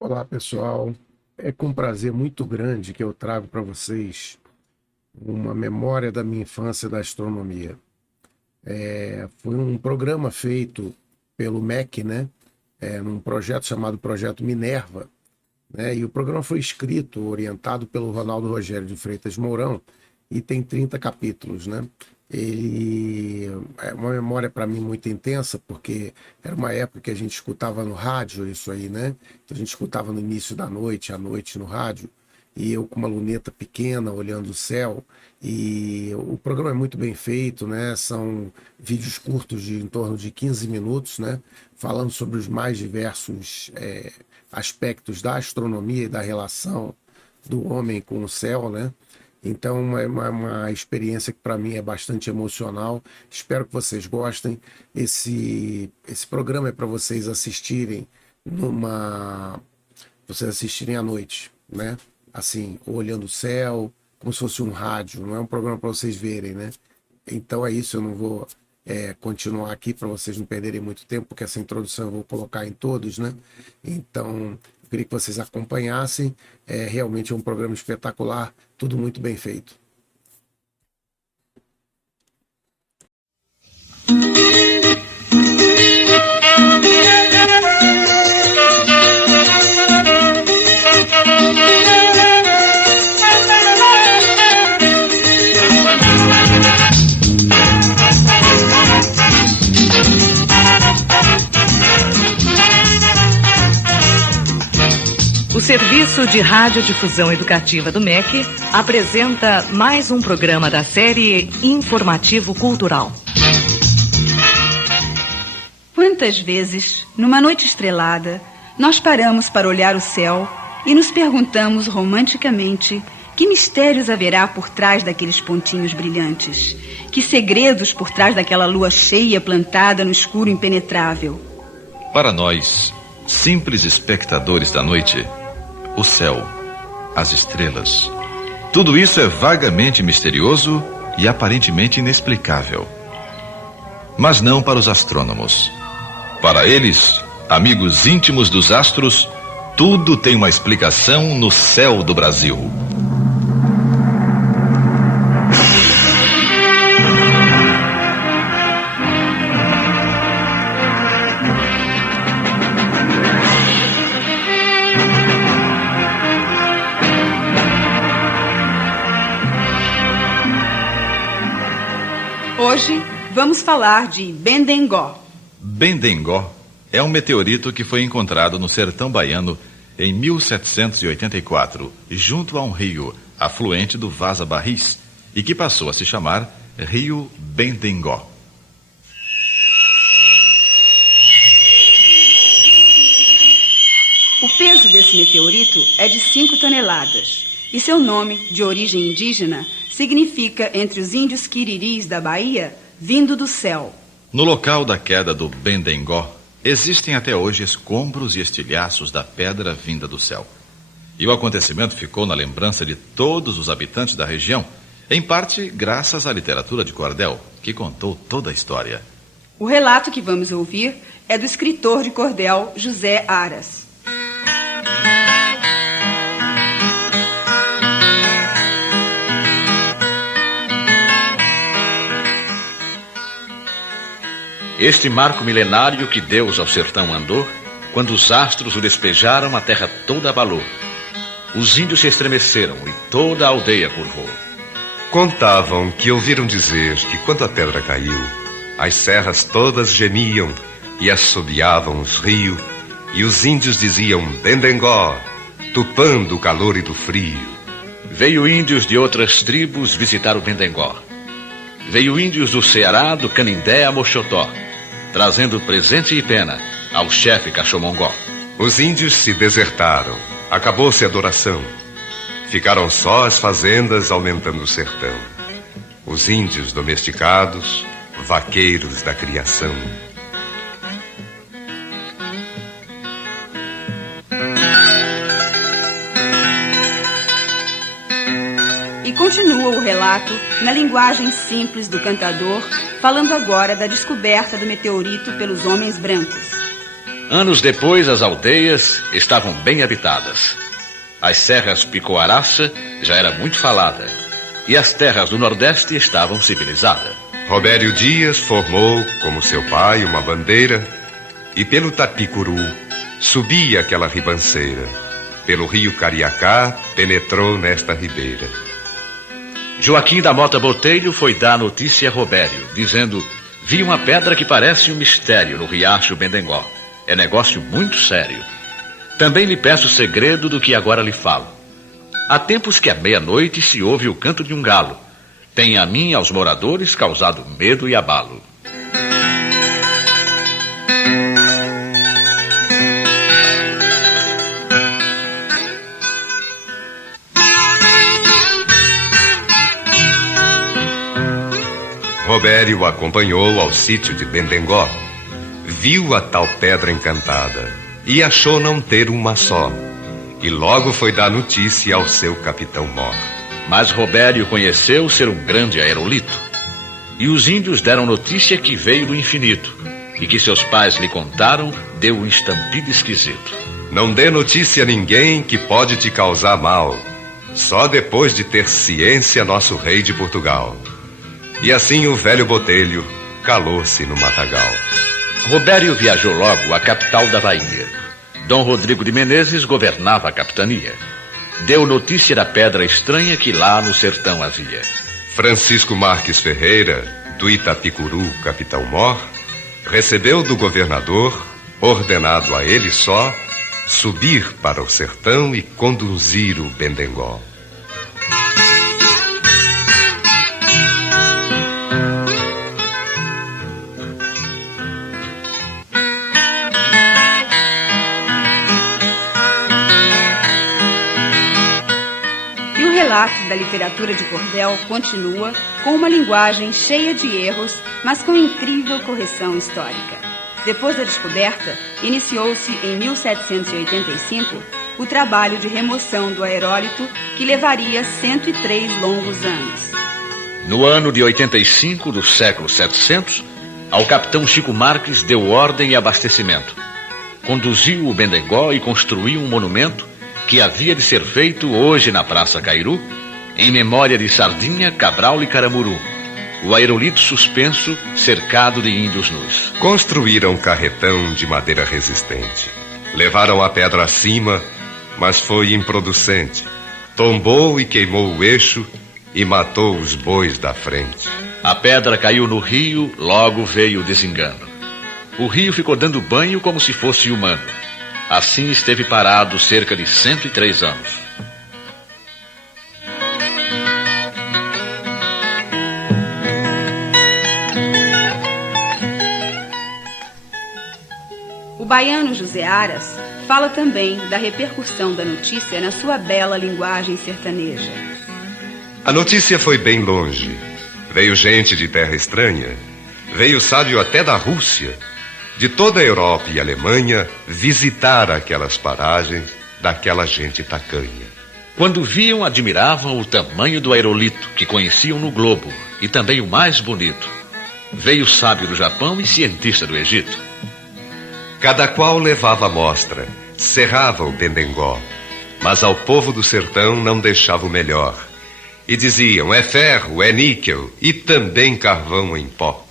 Olá, pessoal. É com prazer muito grande que eu trago para vocês uma memória da minha infância da astronomia. Foi um programa feito pelo MEC, né? Num projeto chamado Projeto Minerva, né? E o programa foi escrito, orientado pelo Ronaldo Rogério de Freitas Mourão e tem 30 capítulos, né? Ele é uma memória para mim muito intensa, porque era uma época que a gente escutava no rádio isso aí, né? Então a gente escutava no início da noite, à noite no rádio, e eu com uma luneta pequena olhando o céu. E o programa é muito bem feito, né? São vídeos curtos de em torno de 15 minutos, né? Falando sobre os mais diversos aspectos da astronomia e da relação do homem com o céu, né? Então é uma experiência que para mim é bastante emocional. Espero que vocês gostem. Esse programa é para vocês assistirem à noite, né? Assim, olhando o céu, como se fosse um rádio. Não é um programa para vocês verem, né? Então é isso. Eu não vou continuar aqui para vocês não perderem muito tempo, porque essa introdução eu vou colocar em todos, né? Então, eu queria que vocês acompanhassem. Realmente é um programa espetacular, tudo muito bem feito. O Serviço de Radiodifusão Educativa do MEC apresenta mais um programa da série Informativo Cultural. Quantas vezes, numa noite estrelada, nós paramos para olhar o céu e nos perguntamos romanticamente que mistérios haverá por trás daqueles pontinhos brilhantes, que segredos por trás daquela lua cheia plantada no escuro impenetrável. Para nós, simples espectadores da noite, o céu, as estrelas, tudo isso é vagamente misterioso e aparentemente inexplicável. Mas não para os astrônomos. Para eles, amigos íntimos dos astros, tudo tem uma explicação no céu do Brasil. Hoje vamos falar de Bendengó. Bendengó é um meteorito que foi encontrado no sertão baiano em 1784, junto a um rio, afluente do Vaza Barris, e que passou a se chamar Rio Bendengó. O peso desse meteorito é de 5 toneladas e seu nome, de origem indígena, significa, entre os índios quiriris da Bahia, vindo do céu. No local da queda do Bendengó, existem até hoje escombros e estilhaços da pedra vinda do céu. E o acontecimento ficou na lembrança de todos os habitantes da região, em parte graças à literatura de cordel, que contou toda a história. O relato que vamos ouvir é do escritor de cordel José Aras. Este marco milenário que Deus ao sertão andou, quando os astros o despejaram, a terra toda abalou. Os índios se estremeceram e toda a aldeia curvou. Contavam que ouviram dizer que quando a pedra caiu, as serras todas gemiam e assobiavam os rios, e os índios diziam Bendengó, Tupã do calor e do frio. Veio índios de outras tribos visitar o Bendengó. Veio índios do Ceará, do Canindé a Moxotó, trazendo presente e pena ao chefe Cachomongó. Os índios se desertaram, acabou-se a adoração. Ficaram só as fazendas aumentando o sertão. Os índios domesticados, vaqueiros da criação. E continua o relato na linguagem simples do cantador, falando agora da descoberta do meteorito pelos homens brancos. Anos depois, as aldeias estavam bem habitadas. As serras Picoaraça já era muito falada e as terras do Nordeste estavam civilizadas. Robério Dias formou, como seu pai, uma bandeira e pelo Tapicuru subia aquela ribanceira. Pelo rio Cariacá penetrou nesta ribeira. Joaquim da Mota Botelho foi dar a notícia a Robério, dizendo: vi uma pedra que parece um mistério no riacho Bendengó. É negócio muito sério. Também lhe peço o segredo do que agora lhe falo. Há tempos que à meia-noite se ouve o canto de um galo. Tem a mim e aos moradores causado medo e abalo. Robério acompanhou ao sítio de Bendengó. Viu a tal pedra encantada e achou não ter uma só. E logo foi dar notícia ao seu capitão Mor. Mas Robério conheceu ser um grande aerolito. E os índios deram notícia que veio do infinito. E que seus pais lhe contaram, deu um estampido esquisito. Não dê notícia a ninguém que pode te causar mal. Só depois de ter ciência nosso rei de Portugal. E assim o velho Botelho calou-se no matagal. Robério viajou logo à capital da Bahia. Dom Rodrigo de Menezes governava a capitania. Deu notícia da pedra estranha que lá no sertão havia. Francisco Marques Ferreira, do Itapicuru, capitão Mor, recebeu do governador, ordenado a ele só, subir para o sertão e conduzir o Bendengó. O relato da literatura de cordel continua com uma linguagem cheia de erros, mas com incrível correção histórica. Depois da descoberta, iniciou-se em 1785 o trabalho de remoção do aerólito, que levaria 103 longos anos. No ano de 85 do século 700, ao capitão Chico Marques deu ordem e abastecimento. Conduziu o Bendengó e construiu um monumento que havia de ser feito hoje na Praça Cairu, em memória de Sardinha, Cabral e Caramuru, o aerolito suspenso cercado de índios nus. Construíram um carretão de madeira resistente. Levaram a pedra acima, mas foi improducente. Tombou e queimou o eixo e matou os bois da frente. A pedra caiu no rio, logo veio o desengano. O rio ficou dando banho como se fosse humano. Assim esteve parado cerca de 103 anos. O baiano José Aras fala também da repercussão da notícia na sua bela linguagem sertaneja. A notícia foi bem longe. Veio gente de terra estranha. Veio sábio até da Rússia, de toda a Europa e Alemanha, visitar aquelas paragens daquela gente tacanha. Quando viam, admiravam o tamanho do aerolito que conheciam no globo, e também o mais bonito. Veio sábio do Japão e cientista do Egito. Cada qual levava amostra, cerrava o Bendengó, mas ao povo do sertão não deixava o melhor. E diziam: é ferro, é níquel e também carvão em pó.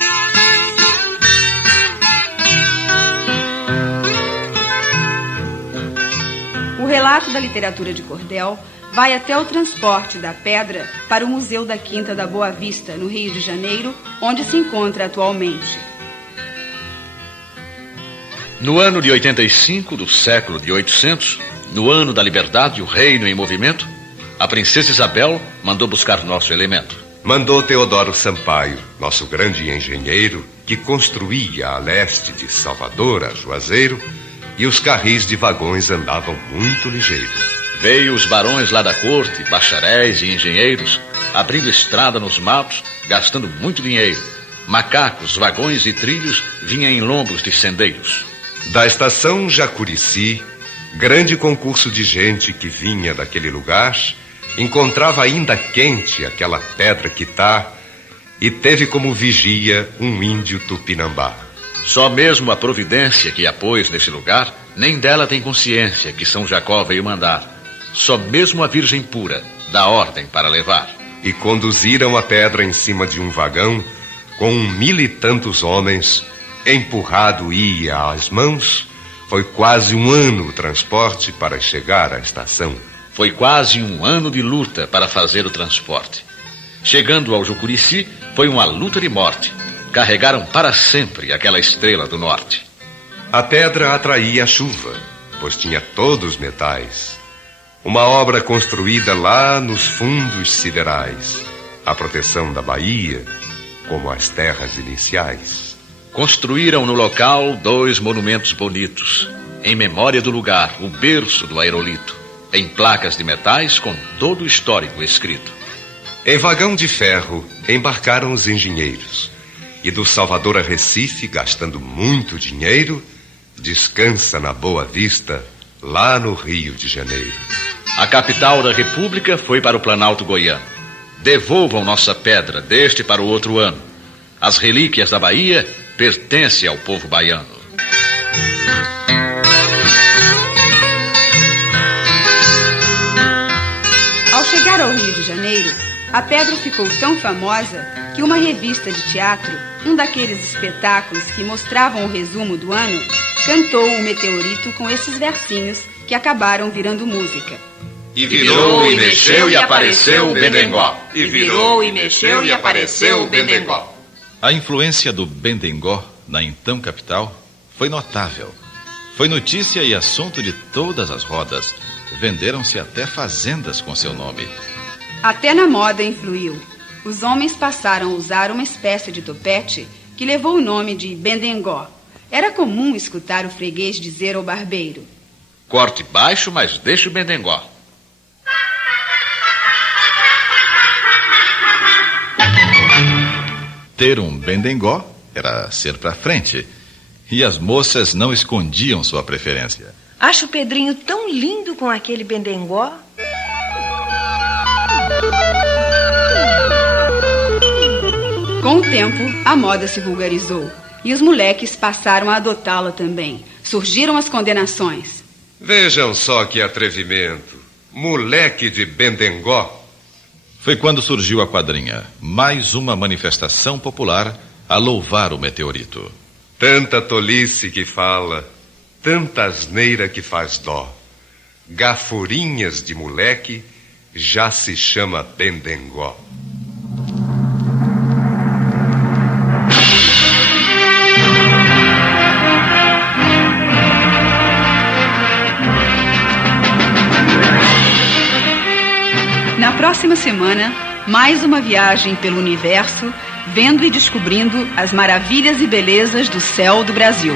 O relato da literatura de cordel vai até o transporte da pedra para o Museu da Quinta da Boa Vista, no Rio de Janeiro, onde se encontra atualmente. No ano de 85 do século de 800, no ano da liberdade e o reino em movimento, a princesa Isabel mandou buscar nosso elemento. Mandou Teodoro Sampaio, nosso grande engenheiro, que construía a leste de Salvador a Juazeiro, e os carris de vagões andavam muito ligeiros. Veio os barões lá da corte, bacharéis e engenheiros, abrindo estrada nos matos, gastando muito dinheiro. Macacos, vagões e trilhos vinham em lombos de sendeiros. Da estação Jacurici, grande concurso de gente que vinha daquele lugar, encontrava ainda quente aquela pedra que tá, e teve como vigia um índio tupinambá. Só mesmo a providência que a pôs nesse lugar, nem dela tem consciência que São Jacó veio mandar. Só mesmo a Virgem pura dá ordem para levar. E conduziram a pedra em cima de um vagão, com 1000 e tantos homens, empurrado ia às mãos. Foi quase um ano o transporte para chegar à estação. Foi quase um ano de luta para fazer o transporte. Chegando ao Jucurici, foi uma luta de morte. Carregaram para sempre aquela estrela do norte. A pedra atraía a chuva, pois tinha todos os metais. Uma obra construída lá nos fundos siderais. A proteção da Bahia, como as terras iniciais. Construíram no local 2 monumentos bonitos, em memória do lugar, o berço do aerolito, em placas de metais com todo o histórico escrito. Em vagão de ferro embarcaram os engenheiros. E do Salvador a Recife, gastando muito dinheiro, descansa na Boa Vista, lá no Rio de Janeiro. A capital da República foi para o Planalto Goiano. Devolvam nossa pedra deste para o outro ano. As relíquias da Bahia pertencem ao povo baiano. Ao chegar ao Rio de Janeiro, a pedra ficou tão famosa que uma revista de teatro, um daqueles espetáculos que mostravam o resumo do ano, cantou o meteorito com esses versinhos que acabaram virando música. E virou e mexeu e apareceu o Bendengó. E virou e mexeu e apareceu o Bendengó. A influência do Bendengó na então capital foi notável. Foi notícia e assunto de todas as rodas. Venderam-se até fazendas com seu nome. Até na moda influiu. Os homens passaram a usar uma espécie de topete que levou o nome de Bendengó. Era comum escutar o freguês dizer ao barbeiro: corte baixo, mas deixe o Bendengó. Ter um Bendengó era ser pra frente. E as moças não escondiam sua preferência. Acho o Pedrinho tão lindo com aquele Bendengó. Com o tempo, a moda se vulgarizou e os moleques passaram a adotá-la também. Surgiram as condenações. Vejam só que atrevimento. Moleque de Bendengó. Foi quando surgiu a quadrinha, mais uma manifestação popular a louvar o meteorito. Tanta tolice que fala, tanta asneira que faz dó. Gafurinhas de moleque já se chama Bendengó. Na próxima semana, mais uma viagem pelo universo, vendo e descobrindo as maravilhas e belezas do céu do Brasil.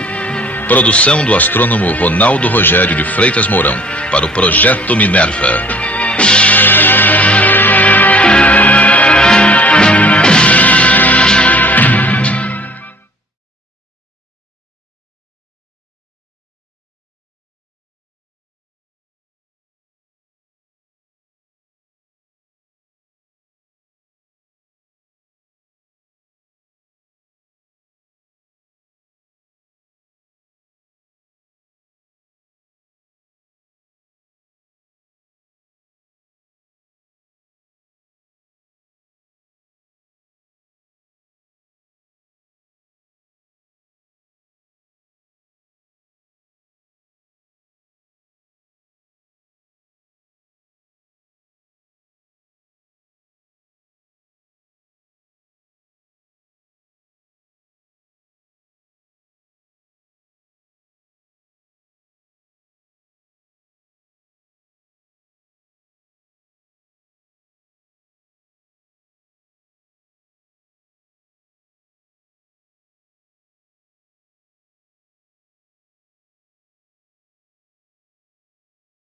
Produção do astrônomo Ronaldo Rogério de Freitas Mourão para o Projeto Minerva.